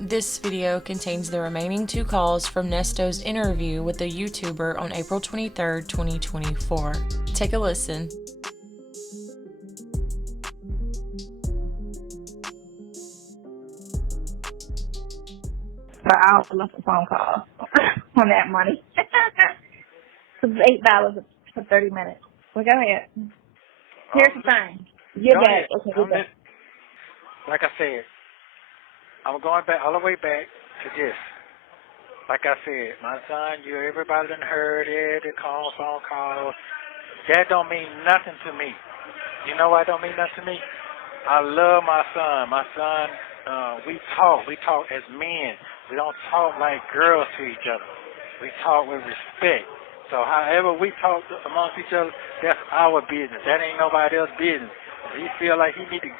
This video contains the remaining 2 calls from Nesto's interview with the YouTuber on April 23, 2024. Take a listen. So I also left a phone call on that money. It's $8 for 30 minutes. Well, go ahead. Here's the thing. You're back. Okay, you're back. Like I said, I'm going back all the way back to this. Like I said, my son, everybody done heard it, the phone calls. That don't mean nothing to me. You know why it don't mean nothing to me? I love my son. My son, we talk as men. We don't talk like girls to each other. We talk with respect. So however we talk amongst each other, that's our business. That ain't nobody else's business. If he feel like he need to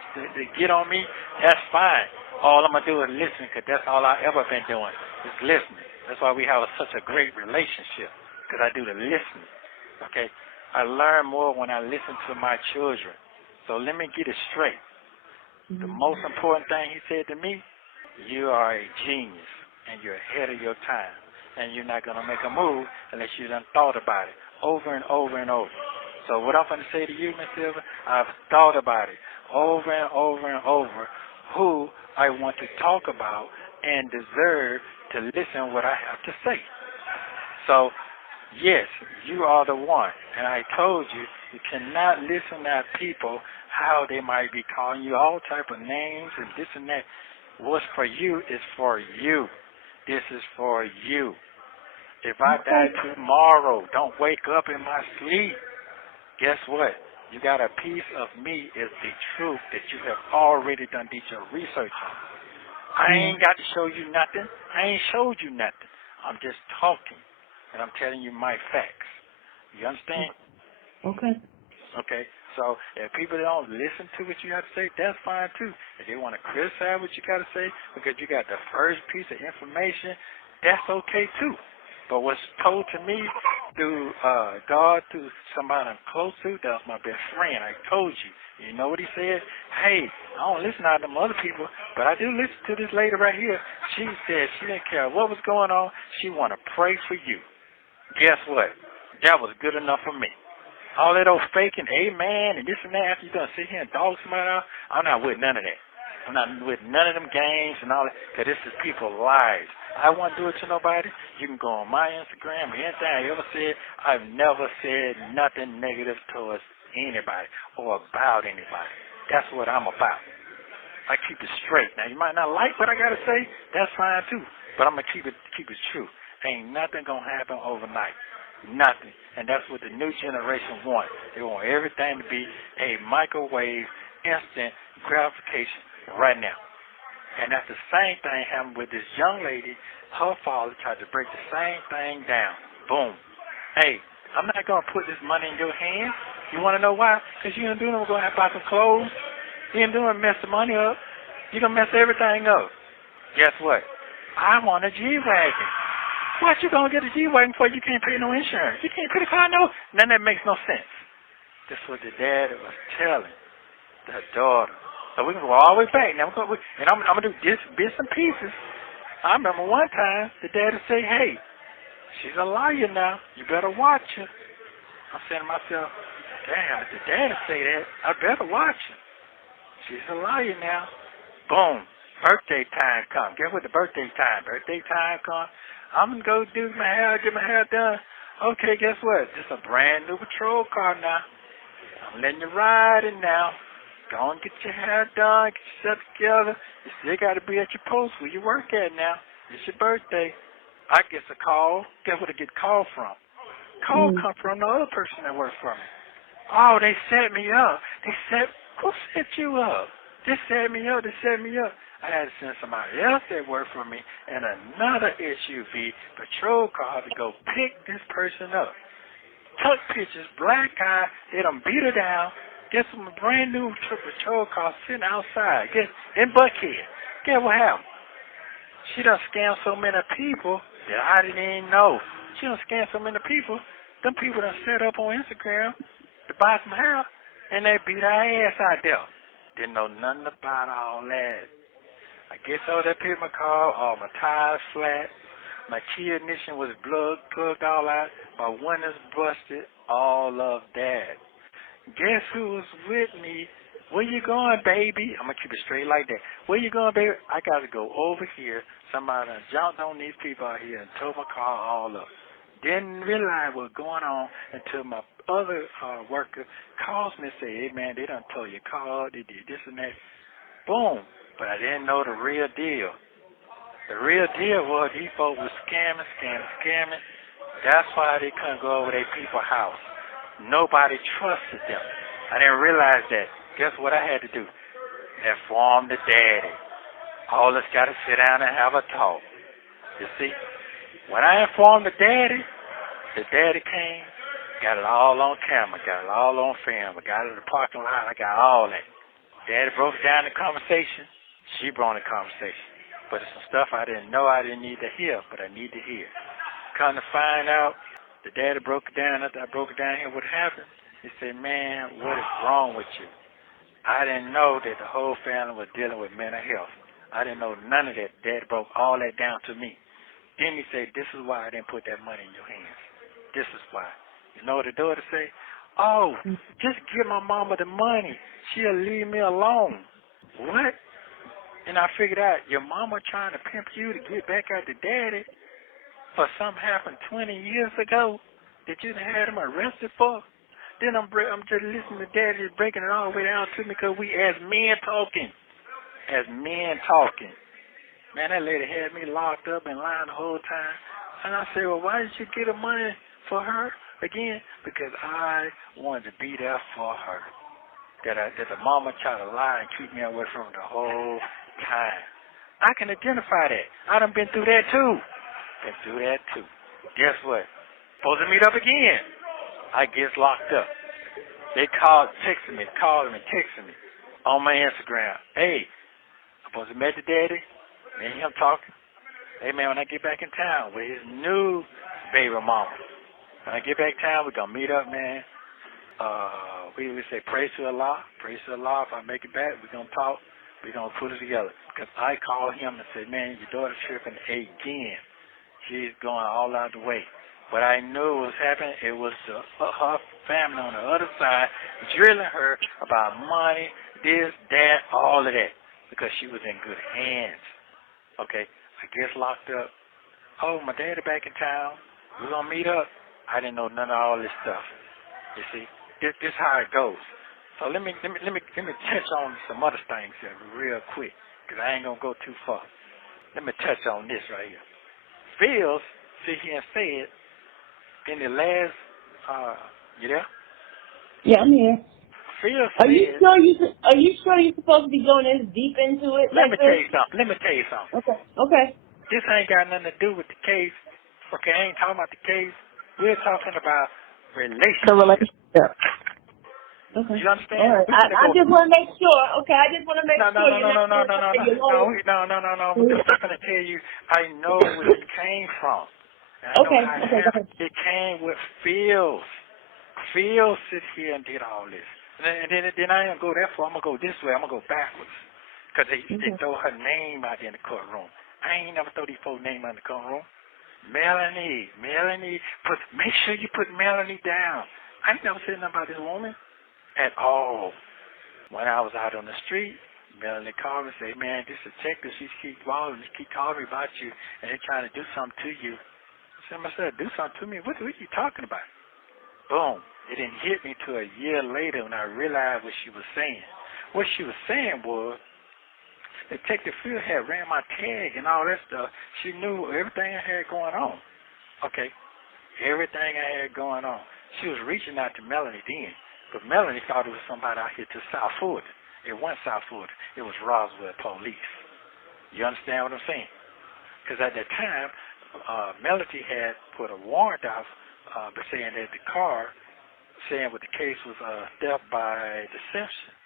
get on me, that's fine. All I'm going to do is listen, because that's all I ever been doing, is listening. That's why we have such a great relationship, because I do the listening. Okay? I learn more when I listen to my children. So let me get it straight. The most important thing he said to me, you are a genius, and you're ahead of your time, and you're not going to make a move unless you done thought about it over and over and over. So what I'm going to say to you, Ms. Silver, I've thought about it over and over and over, who I want to talk about and deserve to listen what I have to say. So, yes, you are the one. And I told you, you cannot listen to people how they might be calling you all type of names and this and that. What's for you is for you. This is for you. If I die tomorrow, don't wake up in my sleep. Guess what? You got a piece of me is the truth that you have already done your research on. I ain't got to show you nothing. I ain't showed you nothing. I'm just talking, and I'm telling you my facts. You understand? Okay. Okay. So if people don't listen to what you have to say, that's fine too. If they want to criticize what you got to say because you got the first piece of information, that's okay too. But what's told to me through God, through somebody I'm close to, that was my best friend. I told you. You know what he said? Hey, I don't listen to them other people, but I do listen to this lady right here. She said she didn't care what was going on. She want to pray for you. Guess what? That was good enough for me. All that old faking, amen, and this and that, after you're going to sit here and dog somebody out, I'm not with none of that. I'm not with none of them games and all that, because this is people's lives. I won't do it to nobody. You can go on my Instagram or anything I ever said. I've never said nothing negative towards anybody or about anybody. That's what I'm about. I keep it straight. Now, you might not like what I got to say. That's fine, too. But I'm going to keep it true. Ain't nothing going to happen overnight. Nothing. And that's what the new generation wants. They want everything to be a microwave, instant gratification right now. And that's the same thing happened with this young lady. Her father tried to break the same thing down. Boom. Hey, I'm not going to put this money in your hands. You want to know why? Because you ain't doing it. We're going to have to buy some clothes. You ain't doing it, mess the money up. You're going to mess everything up. Guess what? I want a G-Wagon. What you going to get a G-Wagon for? You can't pay no insurance. You can't pay the car, no? None of that makes no sense. This is what the dad was telling the daughter. So we can go all the way back. Now, I'm going to do this bits and pieces. I remember one time the dad would say, hey, she's a liar now. You better watch her. I'm saying to myself, damn, if the dad would say that, I better watch her. She's a liar now. Boom. Birthday time comes. Guess what the birthday time? Birthday time comes. I'm going to go do my hair, get my hair done. Okay, guess what? This is a brand new patrol car now. I'm letting you ride it now. Go and get your hair done, get yourself together. You still got to be at your post where you work at now. It's your birthday. I get a call. Guess what I get called from? Call come from the other person that works for me. Oh, they set me up. Who set you up? They set me up. I had to send somebody else that worked for me and another SUV patrol car to go pick this person up. Took pictures, black eye. They done beat her down. Guess what? A brand new patrol car sitting outside. Guess in Buckhead. Guess what happened? She done scammed so many people that I didn't even know. She done scammed so many people. Them people done set up on Instagram to buy some hair, and they beat her ass out there. Didn't know nothing about all that. I guess I was up here in my car, all my tires flat, my key ignition was plugged all out, my windows busted, all of that. Guess who was with me? Where you going, baby? I'm going to keep it straight like that. Where you going, baby? I got to go over here. Somebody done jumped on these people out here and tore my car all up. Didn't realize what was going on until my other worker calls me and say, hey, man, they done tore your car. They did this and that. Boom. But I didn't know the real deal. The real deal was these folks was scamming. That's why they couldn't go over their people's house. Nobody trusted them. I didn't realize that. Guess what I had to do? Inform the daddy. All us got to sit down and have a talk. You see? When I informed the daddy came, got it all on camera, got it all on film, I got it in the parking lot, I got all that. Daddy broke down the conversation. She brought the conversation. But it's some stuff I didn't know I didn't need to hear, but I need to hear. Come to find out, the daddy broke it down. After I broke it down here, what happened? He said, man, what is wrong with you? I didn't know that the whole family was dealing with mental health. I didn't know none of that. Daddy broke all that down to me. Then he said, this is why I didn't put that money in your hands. This is why. You know what the daughter say? Oh, just give my mama the money. She'll leave me alone. What? And I figured out your mama trying to pimp you to get back at the daddy for something happened 20 years ago that you had him arrested for. Then I'm just listening to daddy breaking it all the way down to me because we as men talking. Man, that lady had me locked up and lying the whole time. And I said, well, why did you get the money for her again? Because I wanted to be there for her. That the mama tried to lie and keep me away from her the whole time. I can identify that. I done been through that too. Guess what? Supposed to meet up again. I get locked up. They calling me texting me on my Instagram. Hey, I'm supposed to meet the daddy. Me and him talking. Hey man, when I get back in town with his new baby mama. When I get back in town, we're gonna meet up, man. We say praise to Allah. If I make it back, we're gonna talk. We're going to put it together. Because I called him and said, man, your daughter's tripping again. She's going all out the way. But I knew what was happening. It was her family on the other side drilling her about money, this, that, all of that. Because she was in good hands. Okay, I get locked up. Oh, my daddy back in town. We're going to meet up. I didn't know none of all this stuff. You see, this is how it goes. So let me touch on some other things here real quick, because I ain't going to go too far. Let me touch on this right here. Phil sit here and said in the last, you there? Yeah, I'm here. Phil said, Are you sure you're supposed to be going this deep into it? Let me tell you something. Okay. This ain't got nothing to do with the case. Okay, I ain't talking about the case. We're talking about relationships. The relationship. Okay. You understand? All right. I just want to make sure. Okay, I just want to make sure. No. We're just not going to tell you. I know where it came from. Okay. It came with Phil. Phil sit here and did all this. And then I ain't going to go that far. I'm going to go this way. I'm going to go backwards. Because they throw her name out there in the courtroom. I ain't never throw these folks' name out in the courtroom. Melanie. Make sure you put Melanie down. I ain't never said nothing about this woman at all. When I was out on the street, Melanie called me and said, man, this detective, she keep calling me about you, and they're trying to do something to you. I said, do something to me? What are you talking about? Boom. It didn't hit me till a year later when I realized what she was saying. What she was saying was, Detective Phil had ran my tag and all that stuff. She knew everything I had going on. Okay. Everything I had going on. She was reaching out to Melanie then. But Melanie thought it was somebody out here to South Florida. It wasn't South Florida. It was Roswell police. You understand what I'm saying? Because at that time, Melanie had put a warrant out saying that the car, saying what the case was theft by deception.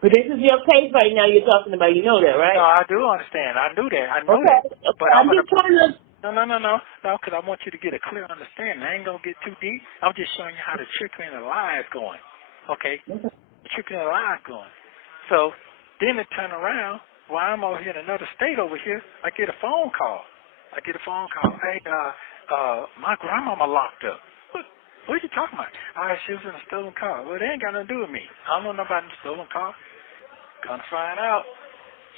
Okay. But this is your case right now you're talking about. You know that, right? No, I do understand. I knew that. I know that. But I'm just trying to... No, because I want you to get a clear understanding. I ain't going to get too deep. I'm just showing you how the trickery and the lie is going. Okay? The trickery and the lie is going. So then it turned around. while I'm over here in another state over here, I get a phone call. Hey, my grandmama locked up. What are you talking about? She was in a stolen car. Well, they ain't got nothing to do with me. I don't know nothing about a stolen car. Gonna find out.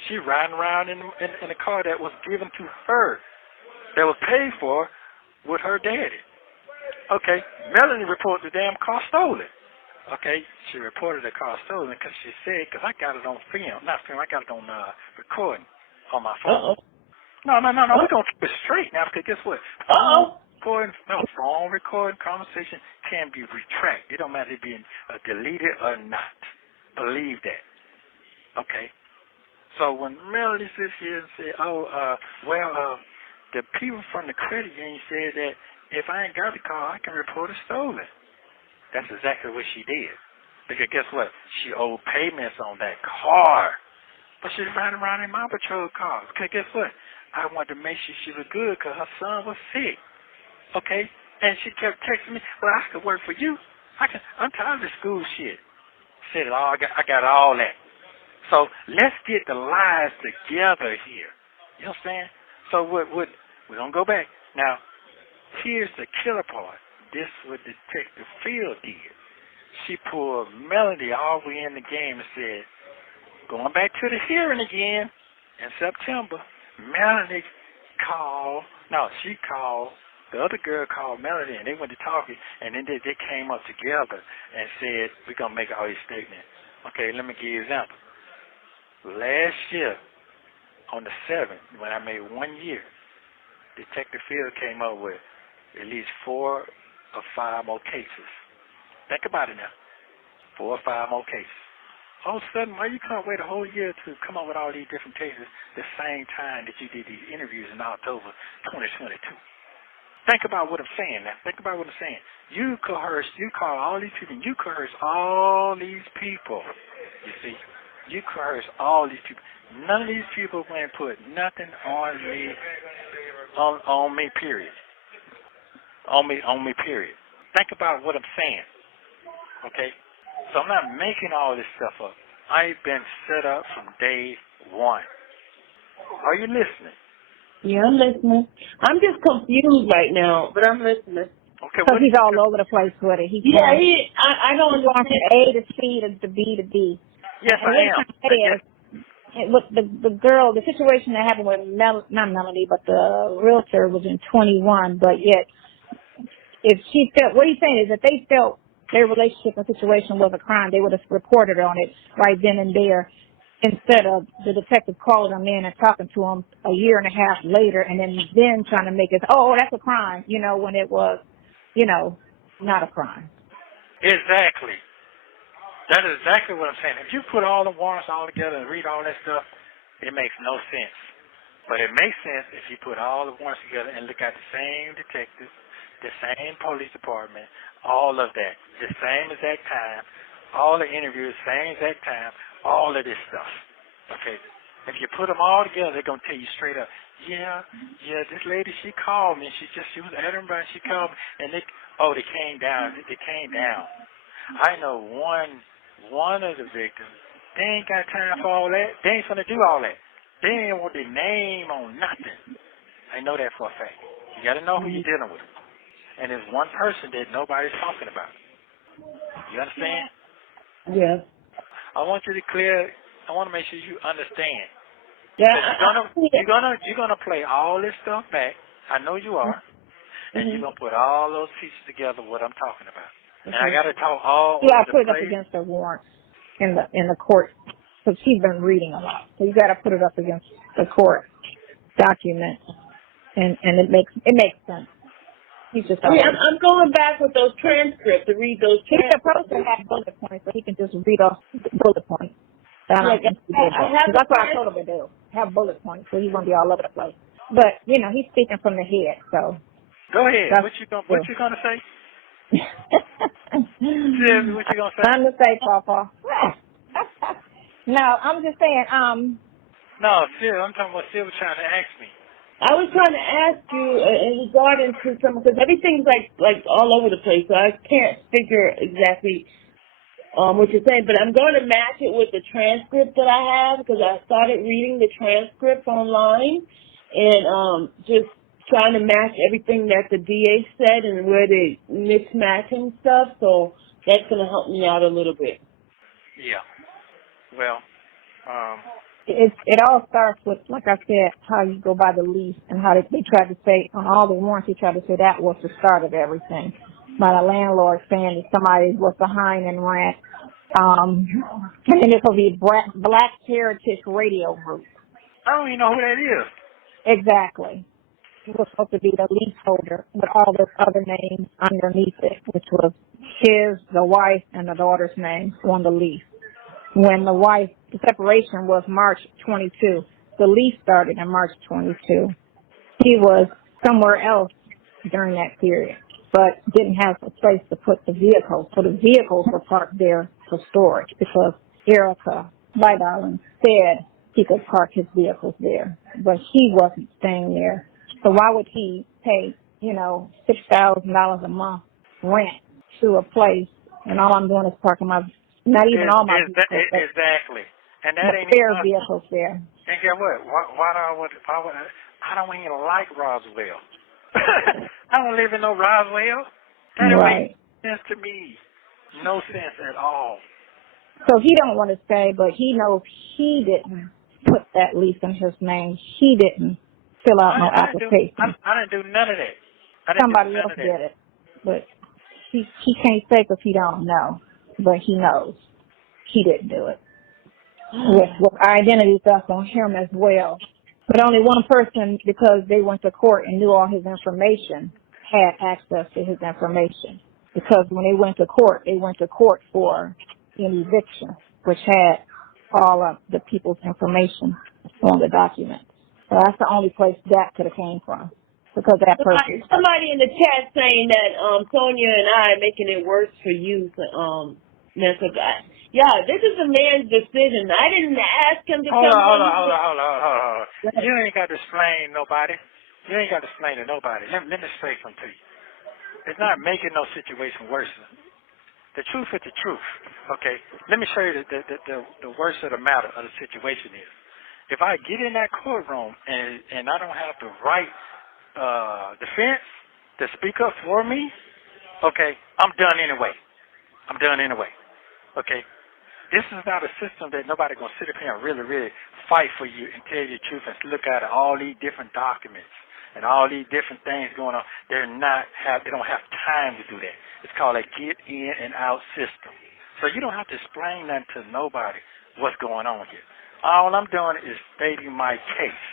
She riding around in a car that was given to her, that was paid for with her daddy. Okay, Melanie reported the damn car stolen. Okay, she reported the car stolen because she said, because I got it on film. Not film, I got it on recording on my phone. Uh-oh. No, we're going to keep it straight now because guess what? Phone recording conversation can be retracted. It don't matter if being deleted or not. Believe that. Okay? So when Melody sits here and said, the people from the credit union said that if I ain't got the car, I can report it stolen. That's exactly what she did. Because guess what? She owed payments on that car. But she's riding around in my patrol car. Because guess what? I wanted to make sure she was good because her son was sick. Okay? And she kept texting me, well, I could work for you. I'm tired of the school shit. Said, I got all that. So let's get the lies together here. You know what I'm saying? So we're going to go back. Now, here's the killer part. This is what Detective Field did. She pulled Melody all the way in the game and said, going back to the hearing again in September, Melody called, the other girl called Melody, and they went to talking, and then they came up together and said, we're going to make all these statements. Okay, let me give you an example. Last year, on the 7th, when I made 1 year, Detective Field came up with at least 4 or 5 more cases. Think about it now. 4 or 5 more cases. All of a sudden, why you can't wait a whole year to come up with all these different cases the same time that you did these interviews in October 2022? Think about what I'm saying now. Think about what I'm saying. You call all these people, and you coerce all these people. You see? You coerce all these people. None of these people went and put nothing on me, period. On me, period. Think about what I'm saying. Okay? So I'm not making all this stuff up. I've been set up from day one. Are you listening? Yeah, I'm listening. I'm just confused right now, but I'm listening. Okay, because he's all over the place with it. I don't Going understand. from A to C to B to D. Yes, And I am. with the girl, the situation that happened with not Melody, but the realtor was in 21. But yet, if she felt, what he's saying is that they felt their relationship and situation was a crime, they would have reported on it right then and there, instead of the detective calling them in and talking to them a year and a half later, and then trying to make it, oh, that's a crime, when it was, not a crime. Exactly. That is exactly what I'm saying. If you put all the warrants all together and read all that stuff, it makes no sense. But it makes sense if you put all the warrants together and look at the same detectives, the same police department, all of that, the same exact time, all the interviews, same exact time, all of this stuff. Okay? If you put them all together, they're going to tell you straight up, yeah, this lady, she called me. She was at Edinburgh, she called me, and they came down. I know one of the victims, they ain't got time for all that. They ain't gonna do all that. They ain't want their name on nothing. I know that for a fact. You gotta know who you're dealing with. And there's one person that nobody's talking about. You understand? Yeah. I want you to I want to make sure you understand. Yeah. You're gonna play all this stuff back. I know you are. And you're gonna put all those pieces together what I'm talking about. And I gotta talk all Yeah, over put the it up place. against the warrant in the court, because she's been reading a lot. So you got to put it up against the court document, and it makes sense. He's just. I'm going back with those transcripts to read those He's transcripts. supposed to have bullet points, so he can just read off the bullet points. That's what I told him to do. Have bullet points, so he won't be all over the place. But he's speaking from the head, so. Go ahead. What you gonna say? Sid, what you gonna say? Nothing to say, Papa. No, I'm just saying. No, Sid, I'm talking about Sid was trying to ask me. I was trying to ask you in regarding to some, because everything's like all over the place, so I can't figure exactly what you're saying, but I'm going to match it with the transcript that I have because I started reading the transcript online and just trying to match everything that the DA said and where they mismatching stuff. So that's going to help me out a little bit. Yeah. Well, it all starts with, like I said, how you go by the lease and how they tried to say on all the warrants. They tried to say that was the start of everything. By the landlord saying that somebody was behind in rent. And then this will be Black Heritage Radio Group. I don't even know who that is. Exactly. It was supposed to be the leaseholder with all those other names underneath it, which was the wife, and the daughter's name on the lease. When the separation was March 22. The lease started in March 22. He was somewhere else during that period, but didn't have a place to put the vehicles. So the vehicles were parked there for storage because Erica Vidalin said he could park his vehicles there, but he wasn't staying there. So why would he pay, $6,000 a month rent to a place, and all I'm doing is parking my, not even all my vehicles. Exactly. And that ain't spare vehicles there. And guess what? Why I don't even like Roswell. I don't live in no Roswell. That don't make sense to me. No sense at all. So he don't want to stay, but he knows he didn't put that lease in his name. He didn't fill out no application. I didn't do none of that. Somebody else did it, but he can't say because he don't know, but he knows he didn't do it. With identity theft on him as well. But only one person, because they went to court and knew all his information, had access to his information. Because when they went to court for an eviction, which had all of the people's information on the documents. So that's the only place that could have came from. Because that person. Somebody in the chat saying that Sonya and I are making it worse for you, Nesto. Yeah, this is a man's decision. I didn't ask him to come on. Hold on. You ain't got to explain nobody. You ain't got to explain to nobody. Let me say something to you. It's not making no situation worse. The truth is the truth. Okay? Let me show you the worst of the matter of the situation is. If I get in that courtroom and I don't have the right defense to speak up for me, okay, I'm done anyway. Okay? This is not a system that nobody going to sit up here and really, really fight for you and tell you the truth and look at all these different documents and all these different things going on. They don't have time to do that. It's called a get in and out system. So you don't have to explain that to nobody what's going on here. All I'm doing is stating my case.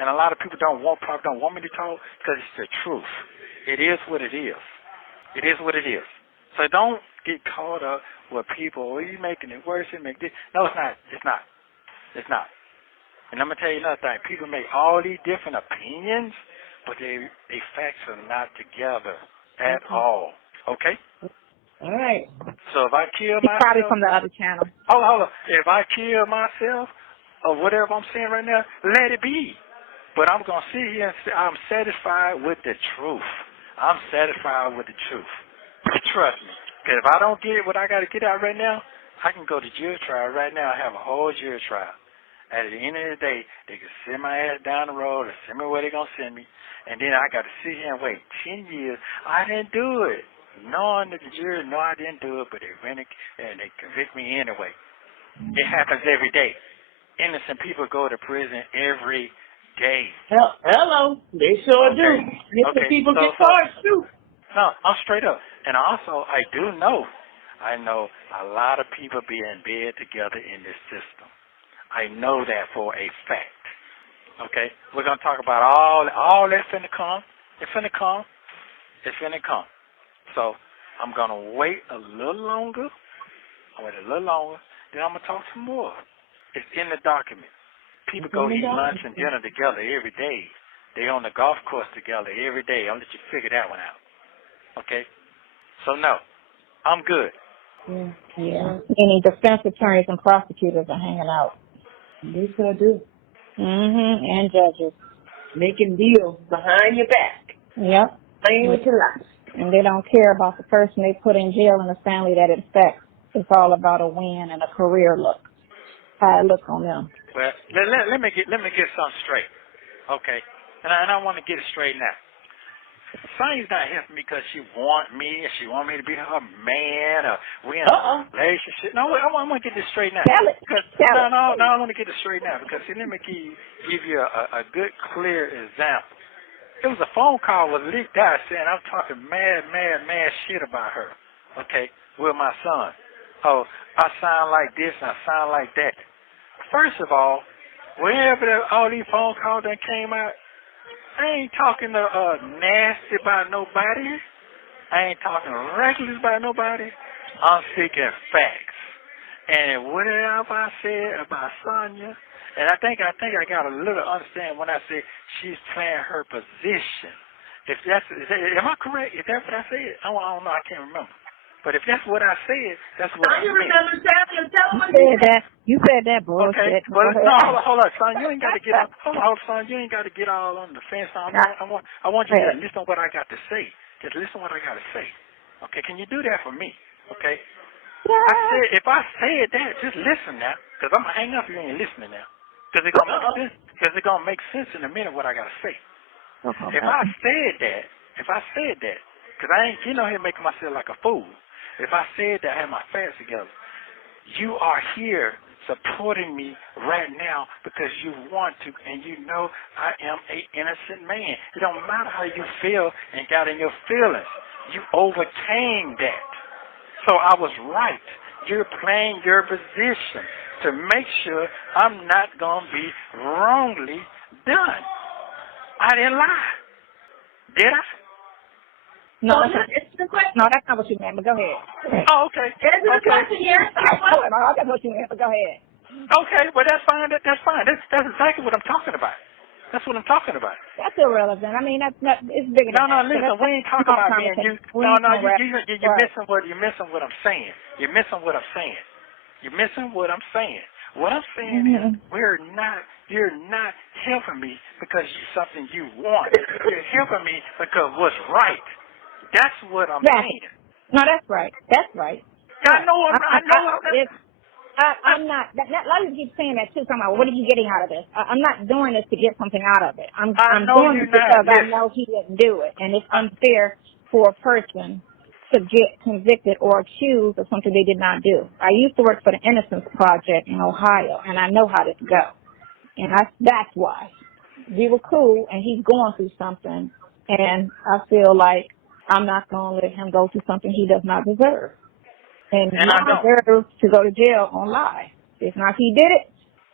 And a lot of people probably don't want me to talk because it's the truth. It is what it is. It is what it is. So don't get caught up with people, you making it worse, No, it's not. It's not. And I'm going to tell you another thing. People make all these different opinions, but they facts are not together at all. Okay? All right. So if I kill myself. Probably from the other channel. Hold on. If I kill myself or whatever I'm saying right now, let it be. But I'm going to sit here and say I'm satisfied with the truth. I'm satisfied with the truth. Trust me. Because if I don't get what I got to get out right now, I can go to jury trial right now and have a whole jury trial. At the end of the day, they can send my ass down the road or send me where they're going to send me. And then I got to sit here and wait 10 years. I didn't do it. Knowing that the jury know I didn't do it, but they went and they convict me anyway. It happens every day. Innocent people go to prison every day. Hello. They sure do. Innocent people get charged too. No, I'm straight up. And also, I know a lot of people be in bed together in this system. I know that for a fact. Okay? We're going to talk about all that's finna come. It's finna come. So, I'm going to wait a little longer. Then I'm going to talk some more. It's in the document. People go eat lunch and dinner together every day. They on the golf course together every day. I'll let you figure that one out. Okay? So, no, I'm good. Yeah. Any defense attorneys and prosecutors are hanging out. They sure do. And judges. Making deals behind your back. Yep. Playing with your life. And they don't care about the person they put in jail and the family that it affects. it's all about a win and a career look. How I look on them. Well, let me get something straight, okay? And I want to get it straight now. Sonya's not helping me because she want me and she want me to be her man or we in a relationship. No, I want to get this straight now. Tell it. No, I want to get this straight now because see, let me give you a good, clear example. It was a phone call with leaked out saying I'm talking mad shit about her, okay, with my son. Oh, I sound like this and I sound like that. First of all, whenever all these phone calls that came out, I ain't talking nasty about nobody. I ain't talking reckless about nobody. I'm speaking facts. And whatever I said about Sonya, and I think I got a little understanding when I say she's playing her position. Am I correct? Is that what I said? I don't know. I can't remember. But if that's what I said, that's what I meant. Remember, Sonya, You said that bullshit. Okay. Well, no, hold on, son. You ain't got to get all. Hold on, son. You ain't got to get all on the fence. I want you to listen to what I got to say. Just listen to what I got to say. Okay. Can you do that for me? Okay. Yeah. If I said that, just listen now, because I'm gonna hang up if you ain't listening now, because it's gonna make sense. Because it's gonna make sense in a minute what I gotta say. If I said that, because I ain't, here making myself like a fool. If I said that I had my facts together, you are here supporting me right now because you want to, and you know I am an innocent man. It don't matter how you feel and got in your feelings. You overcame that. So I was right. You're playing your position to make sure I'm not going to be wrongly done. I didn't lie. Did I? No, that's not what you meant, but go ahead. Oh, okay. There's a question here. That's what you meant, but go ahead. Okay, well, that's fine. That's fine. That's exactly what I'm talking about. That's what I'm talking about. That's irrelevant. I mean, it's bigger than that. Listen, we ain't talking about me and you. You're missing what I'm saying. You're missing what I'm saying. What I'm saying is you're not helping me because it's something you want. You're helping me because what's right. That's what I'm saying. No, that's right. I know I'm not. A lot of you keep saying that too. Talking about what are you getting out of this? I'm not doing this to get something out of it. I'm doing this because I know he didn't do it, and it's unfair for a person to get convicted or accused of something they did not do. I used to work for the Innocence Project in Ohio, and I know how this goes. And that's why we were cool, and he's going through something, and I feel like I'm not going to let him go through something he does not deserve. And he deserves to go to jail on lie. If not, he did it,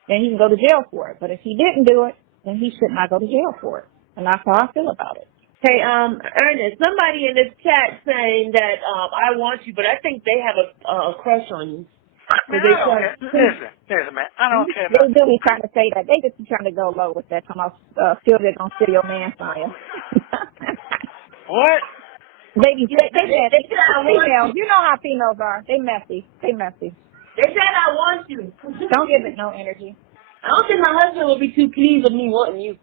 then he can go to jail for it. But if he didn't do it, then he should not go to jail for it. And that's how I feel about it. Hey, Ernest, somebody in this chat saying that I want you, but I think they have a crush on you. Listen, man. I don't care about They do be trying to say that. They just be trying to go low with that. Talking about feel they're going to steal your man, Sonya. What? They females. You know how females are. They messy. They said I want you. Don't give it no energy. I don't think my husband would be too pleased with me wanting you.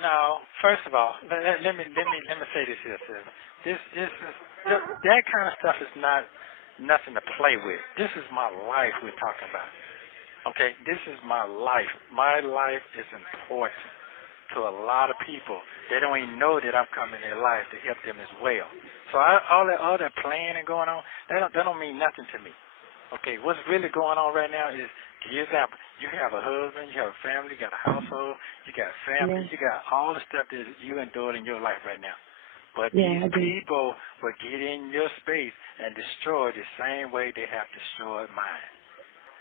No. First of all, let me say this here, sis. That kind of stuff is not nothing to play with. This is my life we're talking about. Okay, this is my life. My life is important to a lot of people. They don't even know that I'm coming in their life to help them as well. So all that playing and going on, that don't mean nothing to me. Okay, what's really going on right now is, for example, you have a husband, you have a family, you got a household, you got family, you got all the stuff that you endured in your life right now. But these people will get in your space and destroy the same way they have destroyed mine.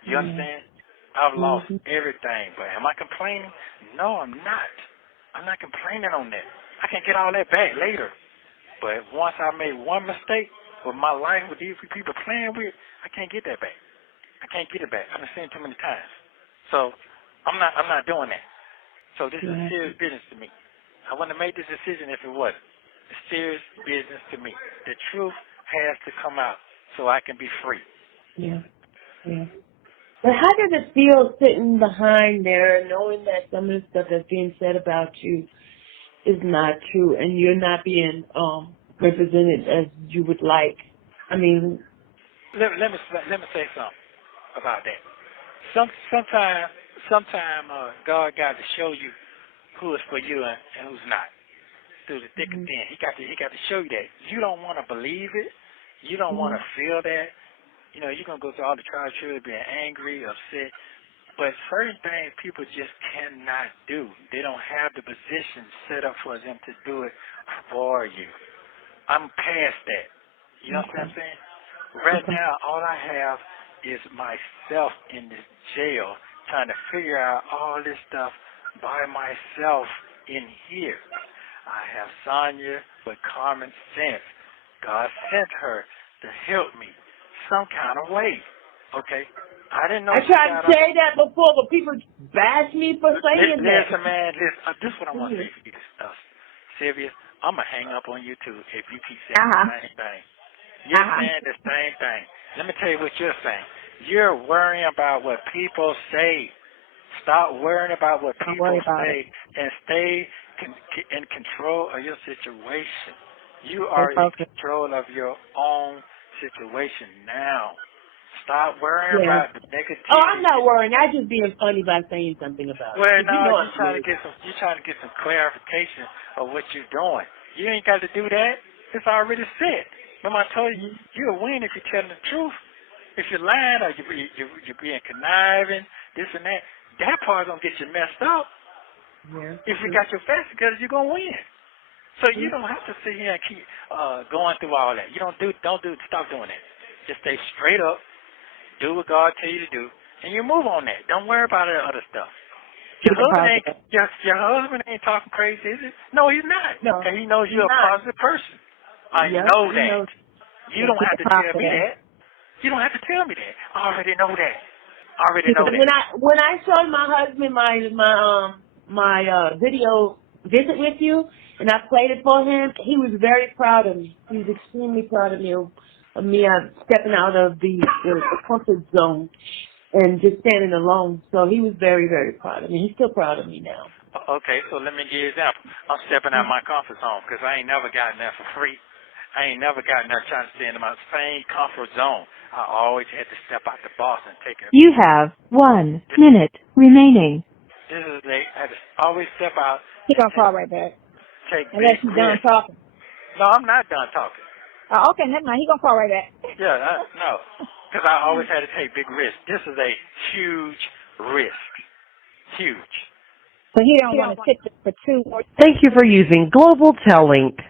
You understand? I've lost everything, but am I complaining? No, I'm not. I'm not complaining on that. I can get all that back later. But once I made one mistake with my life with these people playing with, I can't get that back. I can't get it back. I've seen it too many times. So I'm not doing that. So this is serious business to me. I wouldn't have made this decision if it wasn't. It's serious business to me. The truth has to come out so I can be free. Yeah. But how does it feel sitting behind there knowing that some of the stuff that's being said about you is not true and you're not being represented as you would like? I mean, let me say something about that. Sometime God got to show you who is for you and who's not. Through the thick and thin, He got to show you that. You don't want to believe it. You don't want to feel that. You know, you're gonna go through all the trials, tribulations, being angry, upset. But certain things people just cannot do. They don't have the position set up for them to do it for you. I'm past that. You know what I'm saying? Right now, all I have is myself in this jail trying to figure out all this stuff by myself in here. I have Sonya with common sense. God sent her to help me some kind of way. Okay? I didn't know. I tried to say that before, but people bash me for saying that. Listen, man, this is what I want to say for you, Sylvia. I'm going to hang up on you, too, if you keep saying the same thing. You're saying the same thing. Let me tell you what you're saying. You're worrying about what people say. Stop worrying about what people say and stay in control of your situation. You are in control of your own situation now. Stop worrying about the negativity. Oh, I'm not worrying. I'm just being funny by saying something about it. Well, no, you're trying to get some clarification of what you're doing. You ain't got to do that. It's already said. Remember, I told you, you'll win if you're telling the truth. If you're lying or you're being conniving, this and that, that part's going to get you messed up. Yeah. If you got your facts together, you're going to win. So you don't have to sit here and keep going through all that. You stop doing that. Just stay straight up, do what God tell you to do, and you move on that. Don't worry about that other stuff. Your husband ain't talking crazy, is it? No, he's not. No. Okay, he knows you're a positive person. I know that. You don't have to tell me that. You don't have to tell me that. I already know that. When I showed my husband my video visit with you, and I played it for him, he was very proud of me. He was extremely proud of me stepping out of the comfort zone and just standing alone. So he was very, very proud of me. He's still proud of me now. Okay, so let me give you an example. I'm stepping out of my comfort zone because I ain't never gotten that for free. I ain't never gotten there trying to stay in my same comfort zone. I always had to step out the box and take it. You have 1 minute remaining. This is I had to always step out. He's going to call right back. Unless he's done talking. No, I'm not done talking. Oh, okay, never mind. He's going to call right back. Yeah, no. Because I always had to take big risks. This is a huge risk. Huge. So he don't want to sit there for 2 more. Thank you for using Global Tellink.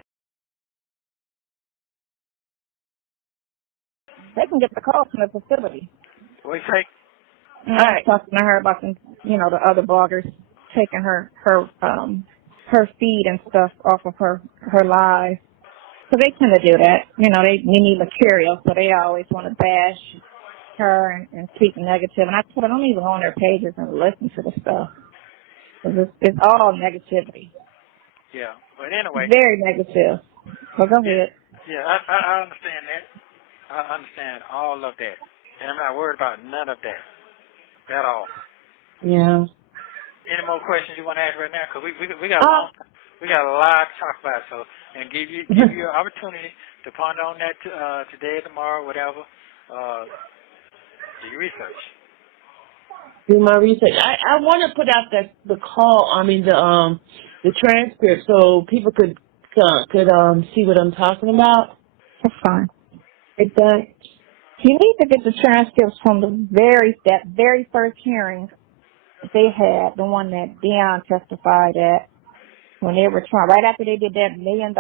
They can get the call from the facility. What do you say? I was talking to her about the other bloggers taking her feed and stuff off of her live. So they tend to do that. They need material, so they always want to bash her and speak negative. And I told her, don't even go on their pages and listen to the stuff. Because it's all negativity. Yeah, but anyway. Very negative. So go ahead. Yeah, I understand that. I understand all of that. And I'm not worried about none of that at all. Yeah. Any more questions you want to ask right now? Because we got a lot to talk about. So, and give you an opportunity to ponder on that today, tomorrow, whatever. Do your research. Do my research. I want to put out the transcript so people could see what I'm talking about. That's fine. You need to get the transcripts from that very first hearing they had, the one that Dion testified at, when they were trying, right after they did that $1 million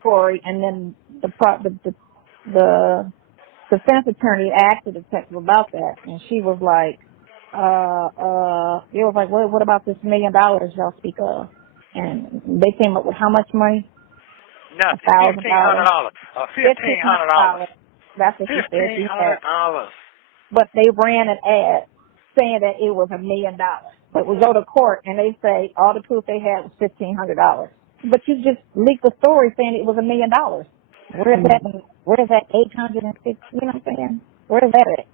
story, and then the defense attorney asked the detective about that, and she was like, what about this $1 million y'all speak of? And they came up with how much money? No, $1,500. $1,500. That's what she said. $1,500. But they ran an ad saying that it was $1 million. But we go to court and they say all the proof they had was $1,500. But you just leaked the story saying it was $1 million. Where's that 850? You know what I'm saying? Where is that at?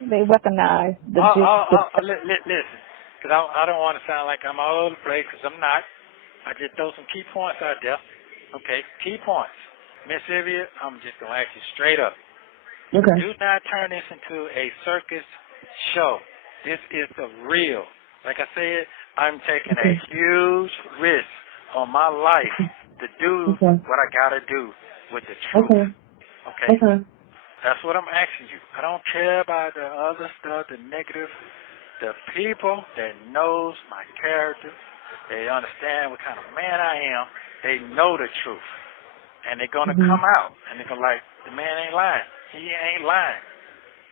They weaponize the listen, because I don't want to sound like I'm all over the place, because I'm not. I just throw some key points out there. Okay, key points. Miss Sylvia, I'm just going to ask you straight up. Okay. Do not turn this into a circus show. This is the real. Like I said, I'm taking a huge risk on my life to do what I gotta do with the truth. Okay? That's what I'm asking you. I don't care about the other stuff, the negative. The people that knows my character, they understand what kind of man I am, they know the truth. And they're going to come out, and they're going to like, the man ain't lying. He ain't lying.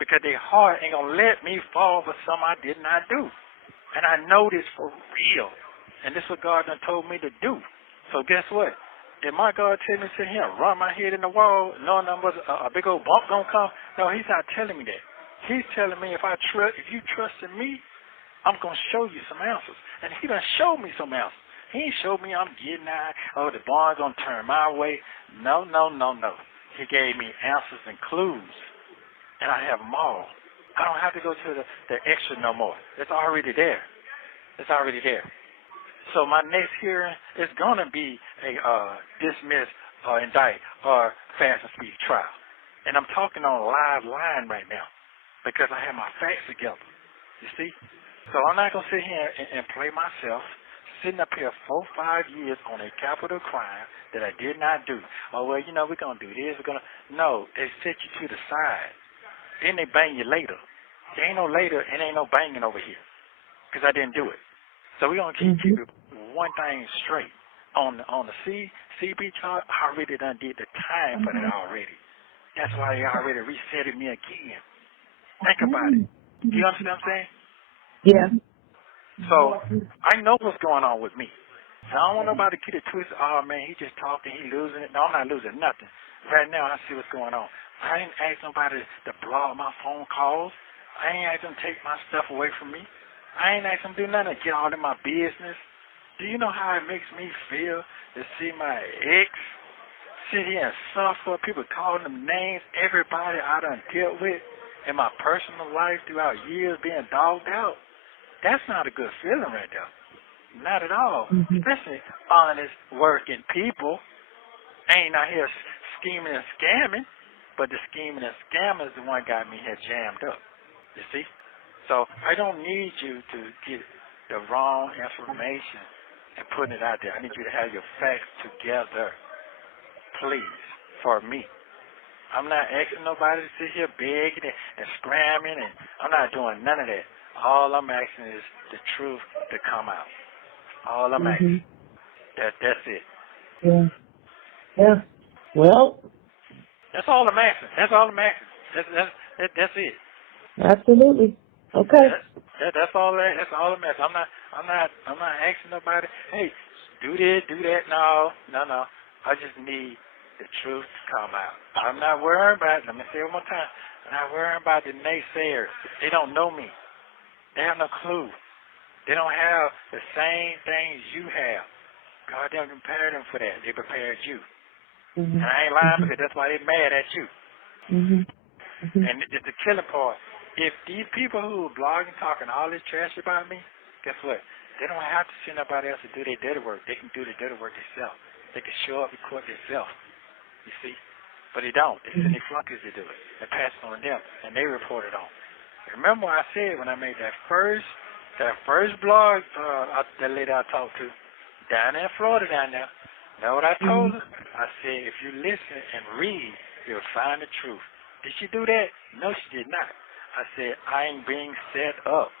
Because their heart ain't going to let me fall for something I did not do. And I know this for real. And this is what God done told me to do. So guess what? Did my God tell me to sit here and run my head in the wall, knowing a big old bump gonna come? No, He's not telling me that. He's telling me if you trust in me, I'm gonna show you some answers. And He done showed me some answers. He ain't showed me I'm getting out. Oh, the barn's gonna turn my way. No. He gave me answers and clues, and I have them all. I don't have to go to the extra no more. It's already there. It's already there. So my next hearing is going to be a dismiss or indict or fast and speed trial. And I'm talking on a live line right now because I have my facts together. You see? So I'm not going to sit here and play myself sitting up here 4-5 years on a capital crime that I did not do. Oh, well, we're going to do this. No, they set you to the side. Then they bang you later. There ain't no later and ain't no banging over here because I didn't do it. So we're going to keep you one thing straight. On the CB chart, I already done did the time for that already. That's why they already resetted me again. Think about it. Do you understand what I'm saying? Yeah. So I know what's going on with me. So I don't want nobody to get it twisted. Oh, man, he just talking, he losing it. No, I'm not losing nothing. Right now, I see what's going on. I ain't asked nobody to block my phone calls. I ain't asked them to take my stuff away from me. I ain't asked them to do nothing to get all in my business. Do you know how it makes me feel to see my ex sit here and suffer, people calling them names, everybody I done dealt with in my personal life throughout years being dogged out? That's not a good feeling right there. Not at all. Especially honest, working people. Ain't out here scheming and scamming, but the scheming and scamming is the one got me here jammed up. You see? So I don't need you to get the wrong information and putting it out there. I need you to have your facts together, please, for me. I'm not asking nobody to sit here begging and scrambling, and I'm not doing none of that. All I'm asking is the truth to come out. All I'm asking. That's it. Yeah. Well. That's all I'm asking. That's all I'm asking. That's it. Absolutely. Okay. That's all. That's all I'm asking. I'm not asking nobody. Hey, do this, do that. No. I just need the truth to come out. I'm not worrying about. Let me say it one more time. I'm not worrying about the naysayers. They don't know me. They have no clue. They don't have the same things you have. God didn't prepare them for that. They prepared you. And I ain't lying because that's why they mad at you. And it's the killing part. If these people who are blogging, talking all this trash about me, guess what? They don't have to send nobody else to do their dirty work. They can do the dirty work themselves. They can show up in court themselves. You see? But they don't. They send their flunkies to do it. They pass it on them, and they report it on. Remember what I said when I made that first blog, that lady I talked to, down in Florida down there. Know what I told her? I said, if you listen and read, you'll find the truth. Did she do that? No, she did not. I said, I ain't being set up.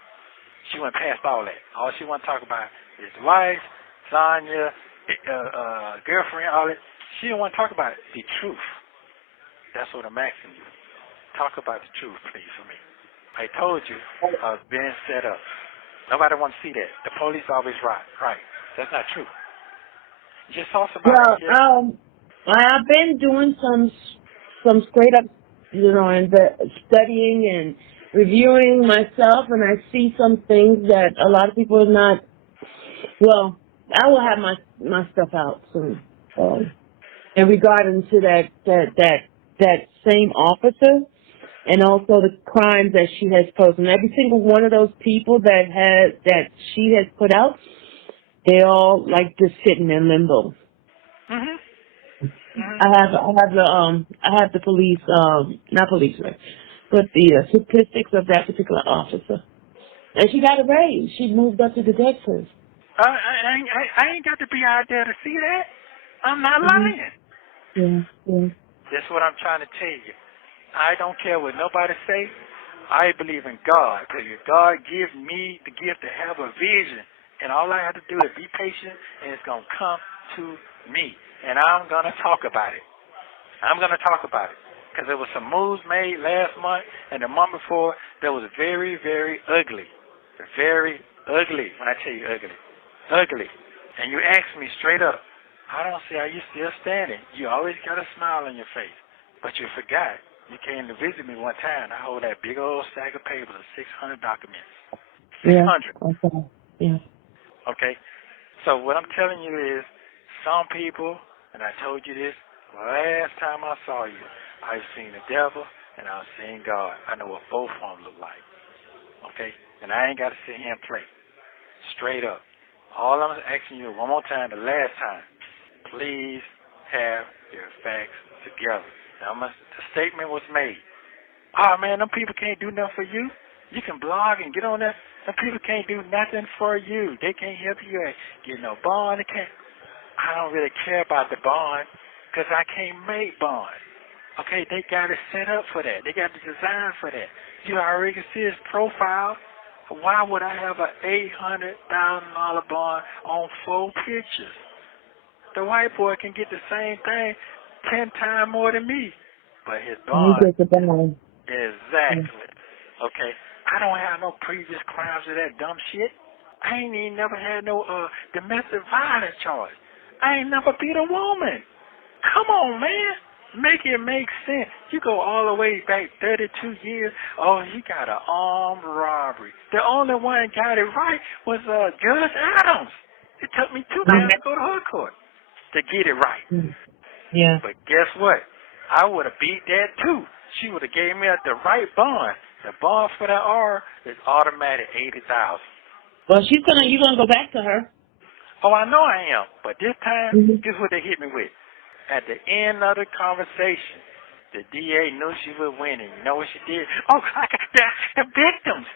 She went past all that. All she want to talk about is wife, Sonya, girlfriend, all that. She didn't want to talk about the truth. That's what I'm asking you. Talk about the truth, please, for me. I told you I was being set up. Nobody wants to see that. The police always right. That's not true. Just talk about I've been doing some straight up, and studying and reviewing myself, and I see some things that a lot of people are not. Well, I will have my stuff out soon. In regarding to that same officer, and also the crimes that she has posted. And every single one of those people that she has put out, they all like just sitting in limbo. I have the police, not policeman, but the statistics of that particular officer. And she got a raise. She moved up to detective. I ain't got to be out there to see that. I'm not lying. Yeah. That's what I'm trying to tell you. I don't care what nobody say. I believe in God. Because God gives me the gift to have a vision. And all I have to do is be patient, and it's going to come to me. And I'm going to talk about it. Because there was some moves made last month and the month before that was very, very ugly. Very ugly. When I tell you ugly. Ugly. And you asked me straight up, I don't see how you still standing. You always got a smile on your face. But you forgot. You came to visit me one time. I hold that big old stack of papers of 600 documents. 600. Yeah. Okay. Yeah. Okay? So what I'm telling you is, some people, and I told you this last time I saw you, I've seen the devil and I've seen God. I know what both of them look like. Okay? And I ain't got to sit here and play. Straight up. All I'm asking you one more time, the last time, please have your facts together. Now, the statement was made. Oh, man, them people can't do nothing for you. You can blog and get on there. Them people can't do nothing for you. They can't help you get no bond. They can't. I don't really care about the bond because I can't make bond. Okay, they got it set up for that. They got the design for that. You already can see his profile. Why would I have an $800,000 bond on 4 pictures? The white boy can get the same thing 10 times more than me. But his bond. Exactly. Okay. I don't have no previous crimes of that dumb shit. I ain't even never had no domestic violence charge. I ain't never beat a woman. Come on, man. Make it make sense. You go all the way back 32 years. Oh, he got an armed robbery. The only one got it right was Judge Adams. It took me 2 days to go to her court to get it right. Yeah. But guess what? I would have beat that too. She would have gave me the right bond. The bond for that R is automatic $80,000. Well, you're gonna go back to her. Oh, I know I am. But this time, guess what they hit me with? At the end of the conversation, the DA knew she was winning. You know what she did? Oh, the victims.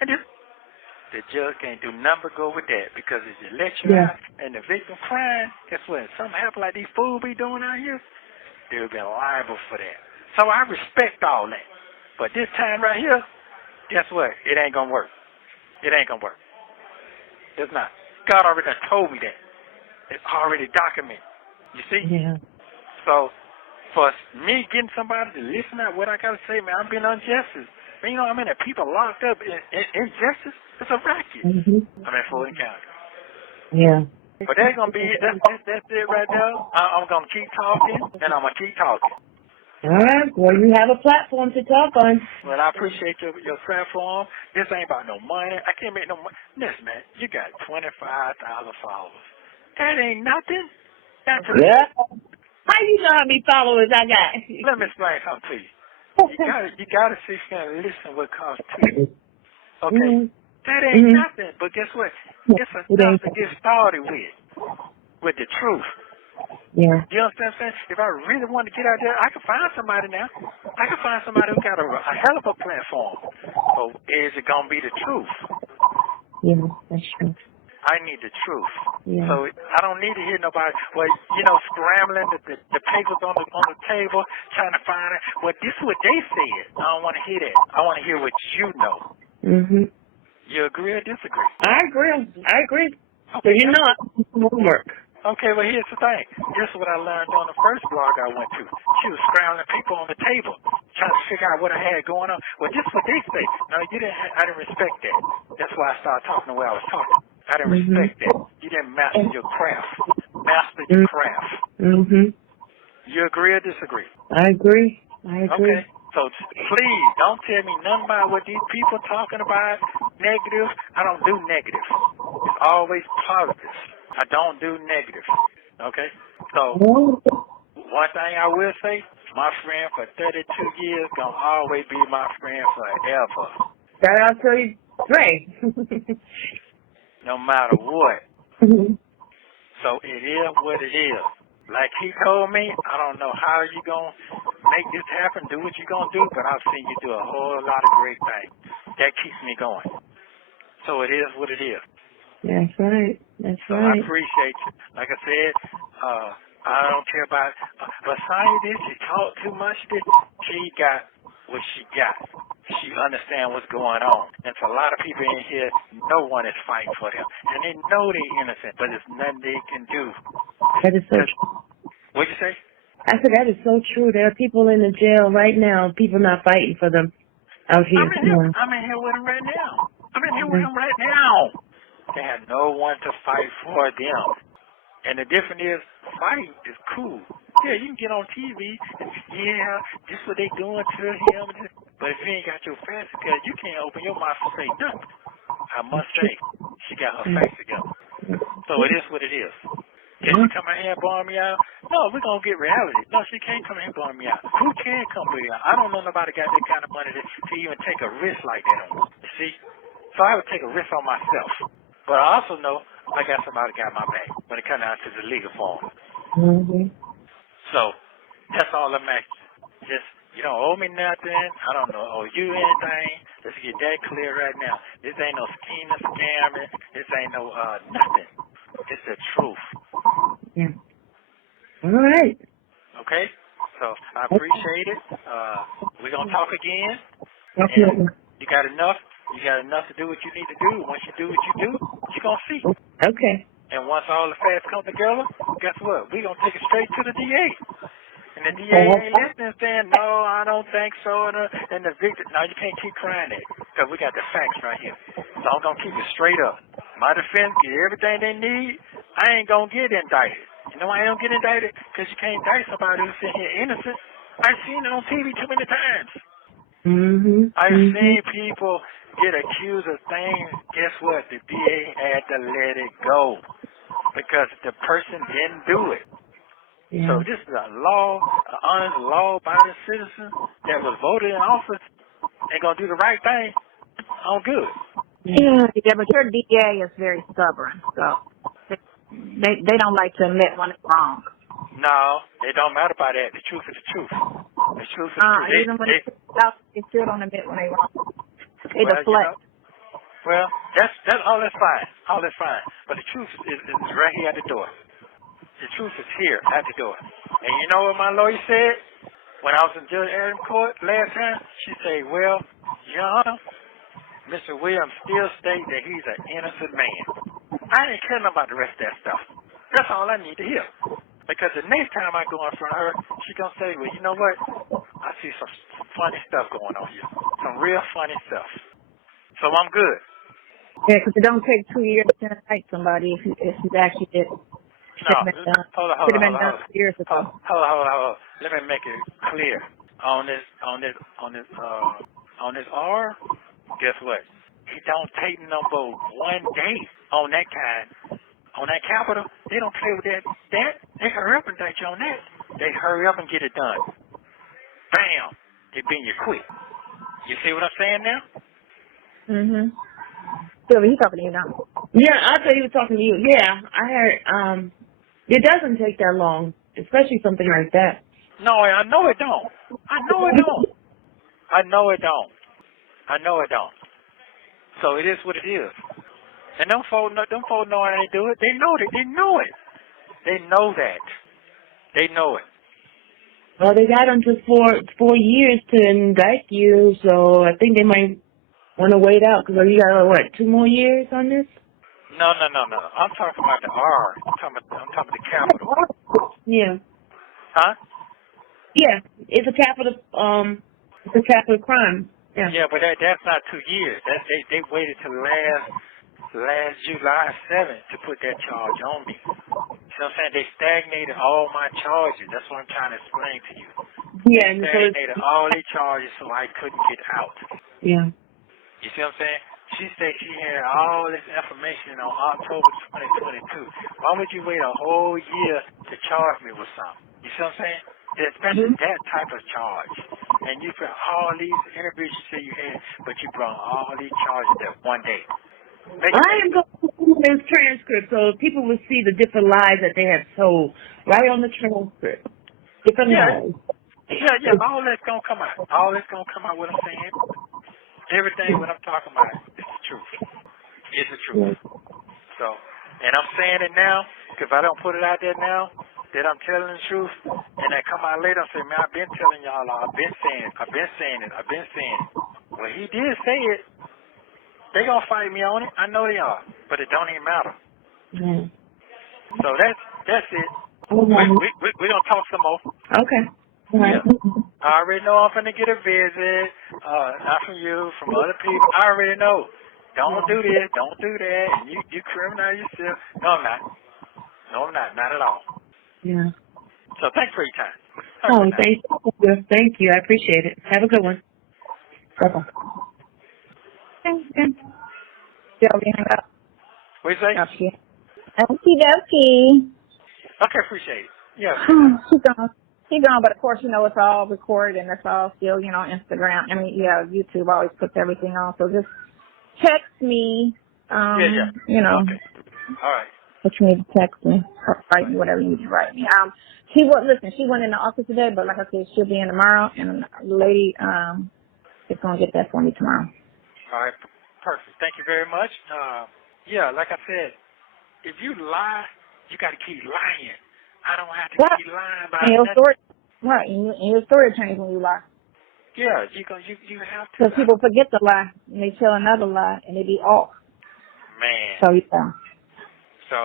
And the judge can't do nothing but go with that because if you let you out and the victim crying, guess what? Something happen like these fools be doing out here, they'll be liable for that. So I respect all that. But this time right here, guess what? It ain't going to work. It ain't going to work. It's not. God already told me that. It's already documented. You see? Yeah. So for me getting somebody to listen to what I got to say, man, I'm being unjustice. Man, you know what I mean? That people locked up in injustice, it's a racket. I'm in Fulton County. Yeah. But that's going to be it. That's it right there. I'm going to keep talking, and I'm going to keep talking. All right. Well, you have a platform to talk on. Well, I appreciate your platform. This ain't about no money. I can't make no money. Listen, man, you got 25,000 followers. That ain't nothing. That's yeah. How you know how many followers I got? Let me explain something to you. You gotta sit here and listen what comes to you. Okay? That ain't nothing, but guess what? It's enough to get started with the truth. Yeah. You understand what I'm saying? If I really want to get out there, I can find somebody now. I can find somebody who got a hell of a platform. So is it going to be the truth? Yeah, that's true. I need the truth. Yeah. So I don't need to hear nobody, scrambling the papers on the table, trying to find it. Well, this is what they said. I don't want to hear that. I want to hear what you know. You agree or disagree? I agree. Okay. So you know I do some homework. Okay, well, here's the thing. This is what I learned on the first blog I went to. She was scrambling people on the table, trying to figure out what I had going on. Well, this is what they say. No, I didn't respect that. That's why I started talking the way I was talking. I didn't respect that. You didn't master your craft. Master your craft. You agree or disagree? I agree. Okay. So please don't tell me nothing about what these people talking about negative. I don't do negative. It's always positive. I don't do negative. Okay? So one thing I will say, my friend for 32 years gonna always be my friend forever. That I'll tell you straight. No matter what. So it is what it is. Like he told me, I don't know how you going to make this happen, do what you going to do, but I've seen you do a whole lot of great things. That keeps me going. So it is what it is. That's right. That's So right. I appreciate you. Like I said, I don't care about but Sonya did, she talked too much. She got what she got. She understands what's going on. And for a lot of people in here, no one is fighting for them. And they know they're innocent, but there's nothing they can do. That is so true. What'd you say? I said that is so true. There are people in the jail right now, people not fighting for them out here. I'm in here with them right now. I'm in here with them right now. They have no one to fight for them. And the difference is, fighting is cool. Yeah, you can get on TV and, yeah, this what they doing to him. But if you ain't got your facts together, you can't open your mouth and say nothing. I must say, she got her facts together. So it is what it is. Can she come in here and bomb me out? No, we're going to get reality. No, she can't come in here and bomb me out. Who can come me out? I don't know nobody got that kind of money to even take a risk like that on. You see? So I would take a risk on myself. But I also know I got somebody got my back when it comes down to the legal form. Mm-hmm. So that's all I'm asking. Just, you don't owe me nothing. I don't owe you anything. Let's get that clear right now. This ain't no scheming, scamming. This ain't no nothing. It's the truth. Yeah. All right. Okay? So I appreciate it. We're going to talk again. Okay. And you got enough? You got enough to do what you need to do. Once you do what you do, you're going to see. Okay. And once all the facts come together, guess what? We're going to take it straight to the DA. And the DA ain't listening saying, no, I don't think so. And the victim, no, you can't keep crying it because we got the facts right here. So I'm going to keep it straight up. My defense, get everything they need. I ain't going to get indicted. You know why I don't get indicted? Because you can't indict somebody who's sitting here innocent. I've seen it on TV too many times. Mm-hmm. I've seen people get accused of things. Guess what? The DA had to let it go because the person didn't do it. Yeah. So this is a law, an honest, law-abiding citizen that was voted in office and going to do the right thing. I'm good. Yeah, but your DA is very stubborn, so they don't like to admit when it's wrong. No, it don't matter about that. The truth is the truth. The truth is the truth. Even when it's out, they still don't admit when they're wrong. They deflect. Well, that's all. That's fine. All that's fine. But the truth is right here at the door. The truth is here at the door. And you know what my lawyer said when I was in Judge Adams court last time? She said, "Well, Your Honor, Mr. Williams still states that he's an innocent man." I ain't caring about the rest of that stuff. That's all I need to hear. Because the next time I go in front of her, she's going to say, well, you know what? I see some funny stuff going on here. Some real funny stuff. So I'm good. Yeah, because it don't take 2 years to indict somebody if you actually did. No, hold on. Could have been done years ago. Hold on. Let me make it clear. On this R, guess what? It don't take number 1 day on that kind. On that capital, they don't play with that. They hurry up and indict you on that. They hurry up and get it done. Bam! They beat you quick. You see what I'm saying now? Mm-hmm. Sylvia, he's talking to you now. Yeah, I thought he was talking to you. Yeah, I heard. It doesn't take that long, especially something like that. No, I know it don't. I know it don't. So it is what it is. And them folks know how they do it. They know it. They know that. They know it. Well, they got until 4 years to indict you, so I think they might want to wait out because you got 2 more years on this? No. I'm talking about the R. I'm talking about the capital. Yeah. Huh? Yeah, it's a capital. It's a capital crime. Yeah. Yeah, but that's not 2 years. They waited till last July 7th to put that charge on me. You know what I'm saying? They stagnated all my charges. That's what I'm trying to explain to you. Yeah. They stagnated all their charges so I couldn't get out. Yeah. You see what I'm saying? She said she had all this information on October 2022. Why would you wait a whole year to charge me with something? You see what I'm saying? Especially that type of charge. And you put all these interviews you say you had, but you brought all these charges that one day. I am going to There's transcripts, so people will see the different lies that they have told right on the transcript. Different lies. Yeah. All that's gonna come out. All that's gonna come out. What I'm saying. Everything what I'm talking about is the truth. It's the truth. So, and I'm saying it now, because if I don't put it out there now, that I'm telling the truth, and I come out later and say, man, I've been telling y'all, I've been saying it. Well, he did say it. They gonna fight me on it. I know they are, but it don't even matter. Yeah. So that's it. We gonna talk some more. Okay. All right. I already know I'm finna get a visit, not from you, from other people. I already know. Don't do this, don't do that, and you criminalize yourself. No, I'm not. Not at all. Yeah. So thanks for your time. Thank you. I appreciate it. Have a good one. Bye-bye. Okay. Shirley, hang up. What do you say? Okie Okay, appreciate it. Yeah. She's gone, but of course, it's all recorded and it's all still, Instagram. YouTube always puts everything on. So just text me. Yeah. Okay. All right. What you need to text me or write me, whatever you need to write me. She went in the office today, but like I said, she'll be in tomorrow, and the lady is going to get that for me tomorrow. All right. Perfect. Thank you very much. Like I said, if you lie, you got to keep lying. I don't have to keep lying about and your nothing. story, right? And your story changes when you lie. Yeah, you have to. Because people forget the lie and they tell another lie and they be off. Man. So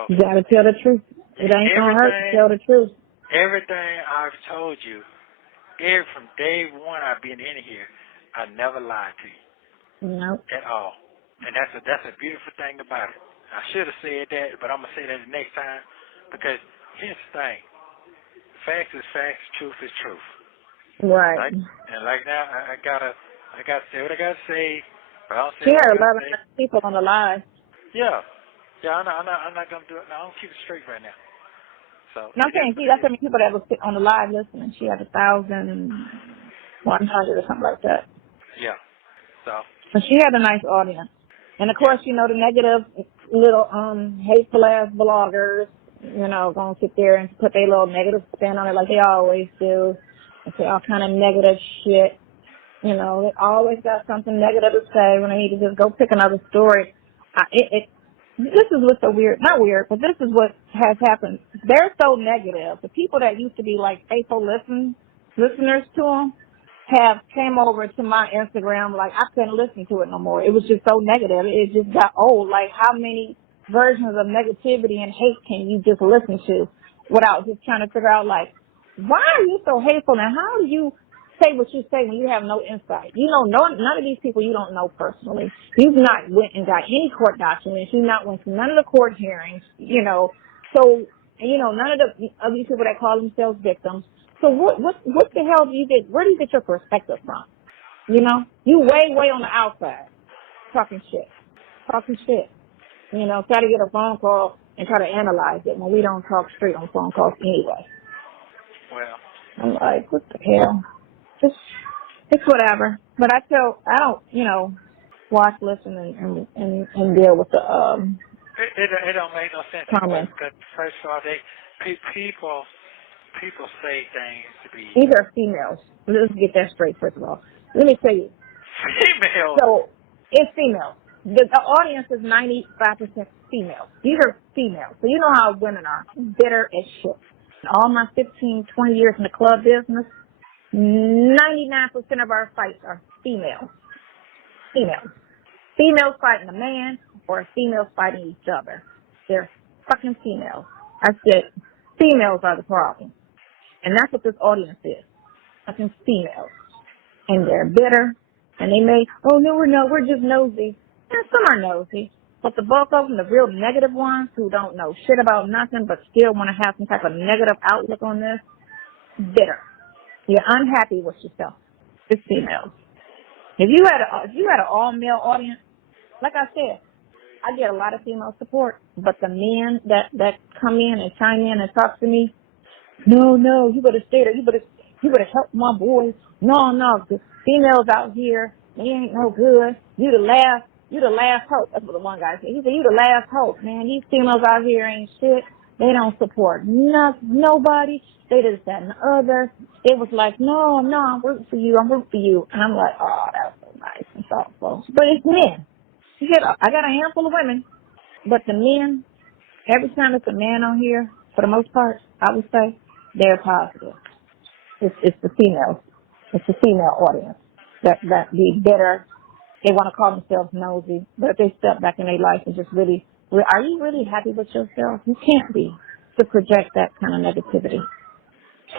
you got to tell the truth. It ain't gonna hurt to tell the truth. Everything I've told you, from day one I've been in here, I never lied to you. Nope. At all. And that's a beautiful thing about it. I should have said that, but I'm gonna say that the next time, because here's the thing. Facts is facts, truth is truth. Right. Like now, I gotta say what I gotta say. But I don't say she what had I gotta 11 say. people on the line. Yeah. I'm not gonna do it. No, I'm keep it straight right now. So. No, I'm saying, that's how many people that was on the live listening. She had 1,100 or something like that. Yeah. So she had a nice audience. And of course, the negative little hateful ass bloggers, gonna sit there and put their little negative spin on it like they always do. And say all kind of negative shit. They always got something negative to say when they need to just go pick another story. This is what's so weird. Not weird, but this is what has happened. They're so negative. The people that used to be like faithful listeners to them have came over to my Instagram like I couldn't listen to it no more. It was just so negative. It just got old. Like how many versions of negativity and hate can you just listen to without just trying to figure out like, why are you so hateful and how do you say what you say when you have no insight? None of these people you don't know personally. You've not went and got any court documents. You've not went to none of the court hearings, So, none of these people that call themselves victims. So what the hell do you get? Where do you get your perspective from? You way on the outside talking shit. Try to get a phone call and try to analyze it when we don't talk straight on phone calls anyway. Well. I'm like, what the hell? It's whatever. But I don't, watch, listen, and deal with the It don't make no sense. comments. Because first of all, people say things to be. These are females. Let's get that straight first of all. Let me tell you. Females. So it's females. The audience is 95% female. These are females. So you know how women are bitter as shit. All my 15, 20 years in the club business, 99% of our fights are females. Females fighting a man or females fighting each other. They're fucking females. I said females are the problem. And that's what this audience is. Fucking females. And they're bitter. And they may, oh no, we're just nosy. And some are nosy. But the bulk of them, the real negative ones who don't know shit about nothing but still want to have some type of negative outlook on this, bitter. You're unhappy with yourself. It's females. If you had an all-male audience, like I said, I get a lot of female support. But the men that come in and chime in and talk to me, no, you better stay there. You better help my boys. No, the females out here, they ain't no good. You the last You the last hope. That's what the one guy said. He said, you the last hope, man. These females out here ain't shit. They don't support nobody. They just that and the other. It was like, no, I'm rooting for you. I'm rooting for you. And I'm like, oh, that's so nice and thoughtful. But it's men. I got a handful of women, but the men, every time it's a man on here, for the most part, I would say, they're positive. It's the females. It's the female audience that be bitter. They want to call themselves nosy, but if they step back in their life and just really, are you really happy with yourself? You can't be to project that kind of negativity.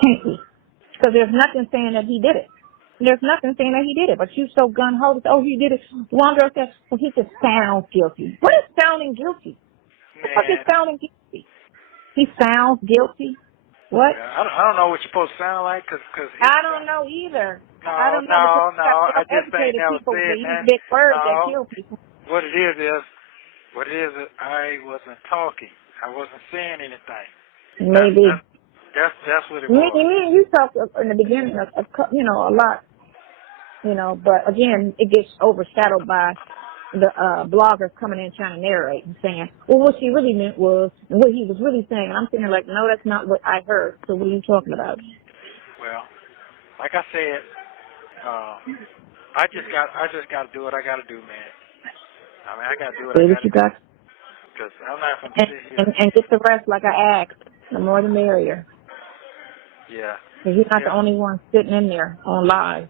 Can't be. Because there's nothing saying that he did it. There's nothing saying that he did it, but you so gun-ho, oh, he did it. One girl said, well, he just sounds guilty. What is sounding guilty? Man. What is sounding guilty? He sounds guilty? What? Yeah, I don't know what you're supposed to sound like, cause I don't know either. No, I don't know. No. I just ain't never said that. Big words that kill people. What it is, I wasn't talking. I wasn't saying anything. Maybe. That's what it was. Me and you talked in the beginning of a lot, but again, it gets overshadowed by the bloggers coming in trying to narrate and saying, well, what she really meant was, and what he was really saying. And I'm sitting there like, no, that's not what I heard. So what are you talking about? Well, like I said, I just got to do what I got to do, man. I mean, I got to do what I got to do. Because I'm not going to sit here. And get the rest like I asked. The more the merrier. Yeah. Because you're not the only one sitting in there on live.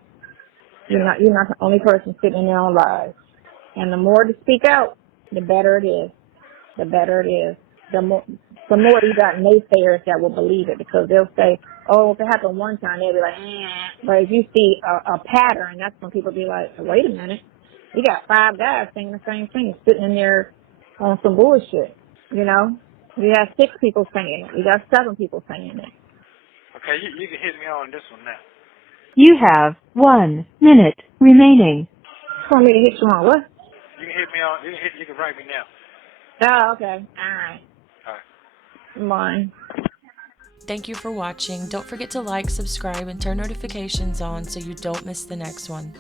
You're not the only person sitting in there on live. And the more to speak out, the better it is. The better it is. The more you got naysayers that will believe it, because they'll say, oh, if it happened one time, they'll be like, But if you see a pattern, that's when people be like, wait a minute. You got 5 guys saying the same thing, sitting in there on some bullshit, You have 6 people saying it. You got 7 people saying it. Okay, you can hit me on this one now. You have 1 minute remaining. You want me to hit you on what? You can hit me on. You can write me now. Oh, okay. All right. Mine. Thank you for watching. Don't forget to like, subscribe, and turn notifications on so you don't miss the next one.